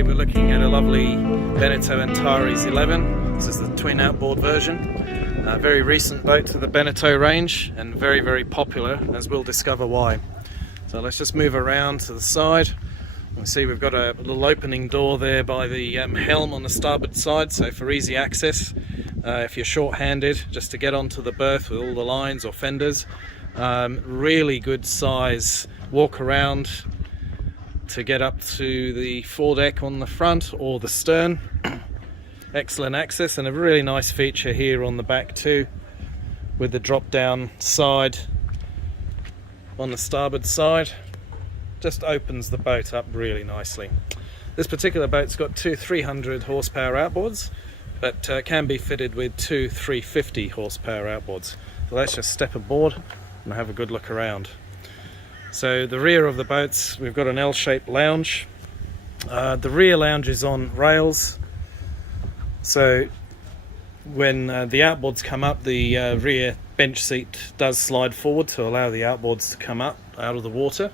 Today we're looking at a lovely Beneteau Antares 11. This is the twin outboard version. A very recent boat to the Beneteau range and very, very popular, as we'll discover why. So let's just move around to the side. We see we've got a little opening door there by the helm on the starboard side, so for easy access. If you're short-handed, just to get onto the berth with all the lines or fenders. Really good size walk around to get up to the foredeck on the front or the stern. Excellent access, and a really nice feature here on the back too, with the drop down side on the starboard side. Just opens the boat up really nicely. This particular boat's got two 300 horsepower outboards, but can be fitted with two 350 horsepower outboards. So let's just step aboard and have a good look around. So the rear of the boats, we've got an L-shaped lounge. The rear lounge is on rails, so when the outboards come up, the rear bench seat does slide forward to allow the outboards to come up out of the water.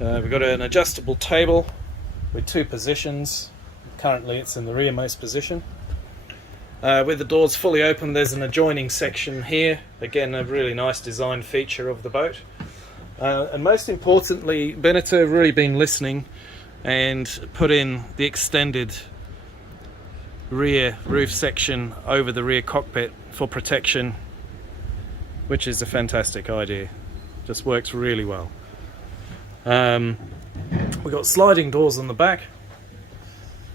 We've got an adjustable table with two positions. Currently it's in the rearmost position. With the doors fully open, there's an adjoining section here. Again, a really nice design feature of the boat. And most importantly, Beneteau have really been listening and put in the extended rear roof section over the rear cockpit for protection, which is a fantastic idea. Just works really well. We've got sliding doors on the back.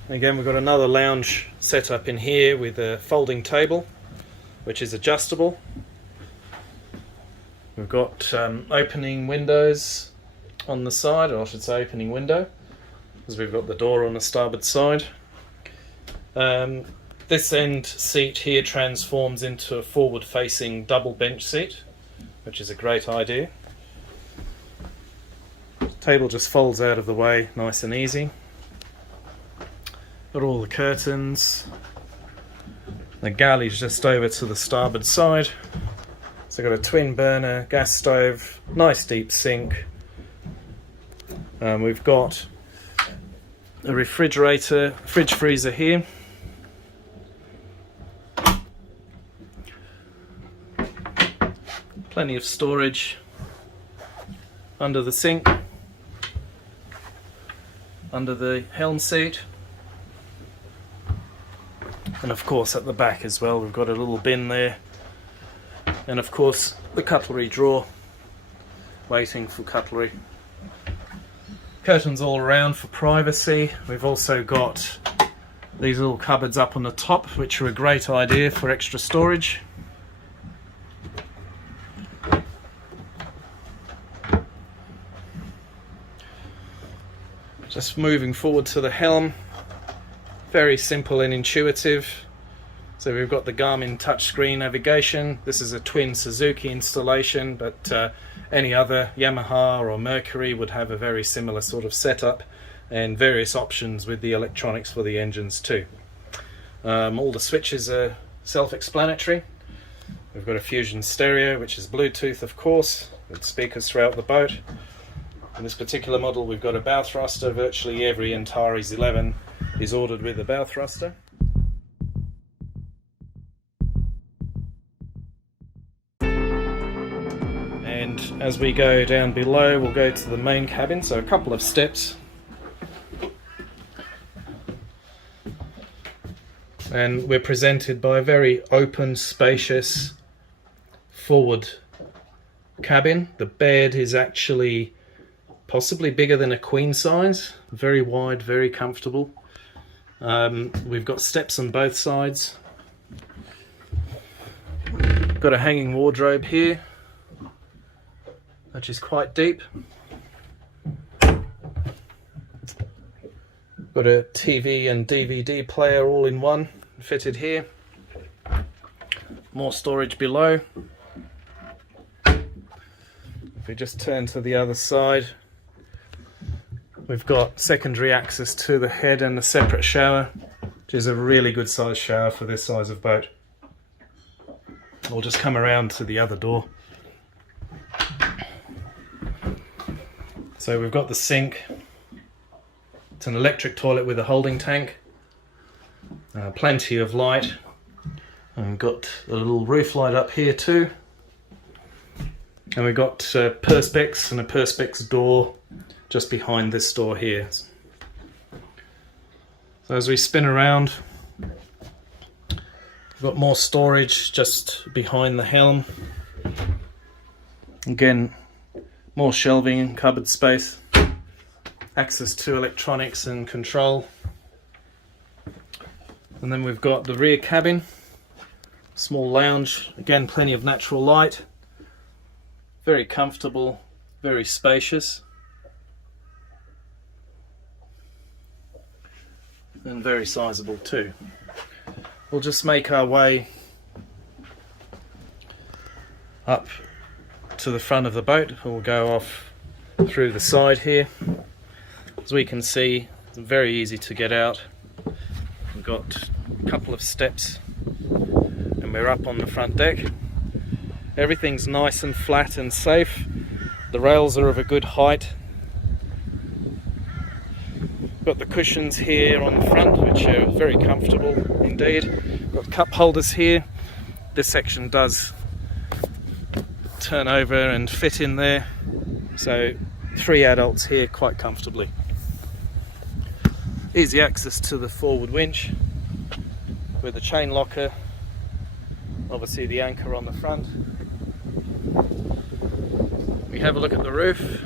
Again, we've got another lounge set up in here with a folding table, which is adjustable. We've got opening windows on the side, or I should say opening window, because we've got the door on the starboard side. This end seat here transforms into a forward-facing double bench seat, which is a great idea. The table just folds out of the way, nice and easy. Got all the curtains. The galley's just over to the starboard side. So got a twin burner gas stove, nice deep sink. We've got a refrigerator, fridge freezer here. Plenty of storage under the sink, under the helm seat, and of course at the back as well we've got a little bin there, and of course the cutlery drawer waiting for cutlery. Curtains all around for privacy. We've also got these little cupboards up on the top, which are a great idea for extra storage. Just moving forward to the helm, very simple and intuitive. So we've got the Garmin touchscreen navigation. This is a twin Suzuki installation, but any other Yamaha or Mercury would have a very similar sort of setup, and various options with the electronics for the engines too. All the switches are self-explanatory. We've got a Fusion stereo, which is Bluetooth of course, with speakers throughout the boat. In this particular model we've got a bow thruster. Virtually every Antares 11 is ordered with a bow thruster. And as we go down below, we'll go to the main cabin, so a couple of steps. And we're presented by a very open, spacious forward cabin. The bed is actually possibly bigger than a queen size, very wide, very comfortable. We've got steps on both sides. Got a hanging wardrobe here, which is quite deep. Got a TV and DVD player all in one, fitted here. More storage below. If we just turn to the other side, we've got secondary access to the head and a separate shower, which is a really good size shower for this size of boat. We'll just come around to the other door. So we've got the sink, It's an electric toilet with a holding tank, plenty of light, and we've got a little roof light up here too, and we've got perspex and a perspex door just behind this door here. So as we spin around, we've got more storage just behind the helm. Again, more shelving and cupboard space, access to electronics and control. And then we've got the rear cabin, small lounge, again plenty of natural light, very comfortable, very spacious, and very sizable too. We'll just make our way up to the front of the boat. We'll go off through the side here. As we can see, it's very easy to get out. We've got a couple of steps and we're up on the front deck. Everything's nice and flat and safe. The rails are of a good height. Got the cushions here on the front, which are very comfortable indeed. Got cup holders here. This section does turn over and fit in there, so 3 adults here quite comfortably. Easy access to the forward winch with a chain locker, obviously the anchor on the front. We have a look at the roof.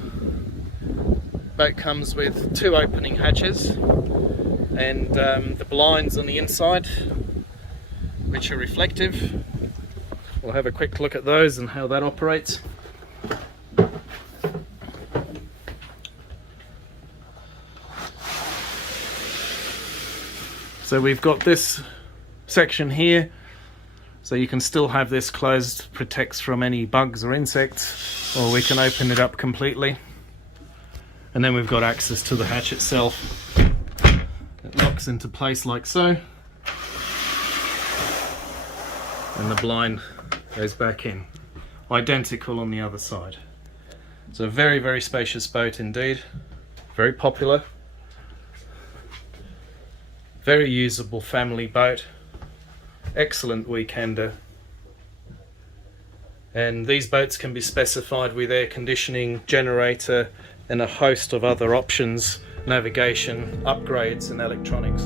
Boat comes with 2 opening hatches and the blinds on the inside, which are reflective. We'll have a quick look at those and how that operates. So we've got this section here, so you can still have this closed, protects from any bugs or insects, or we can open it up completely. And then we've got access to the hatch itself. It locks into place like so, and the blind goes back in. Identical on the other side. It's a very, very spacious boat indeed. Very popular. Very usable family boat. Excellent weekender. And these boats can be specified with air conditioning, generator, and a host of other options, navigation, upgrades and electronics.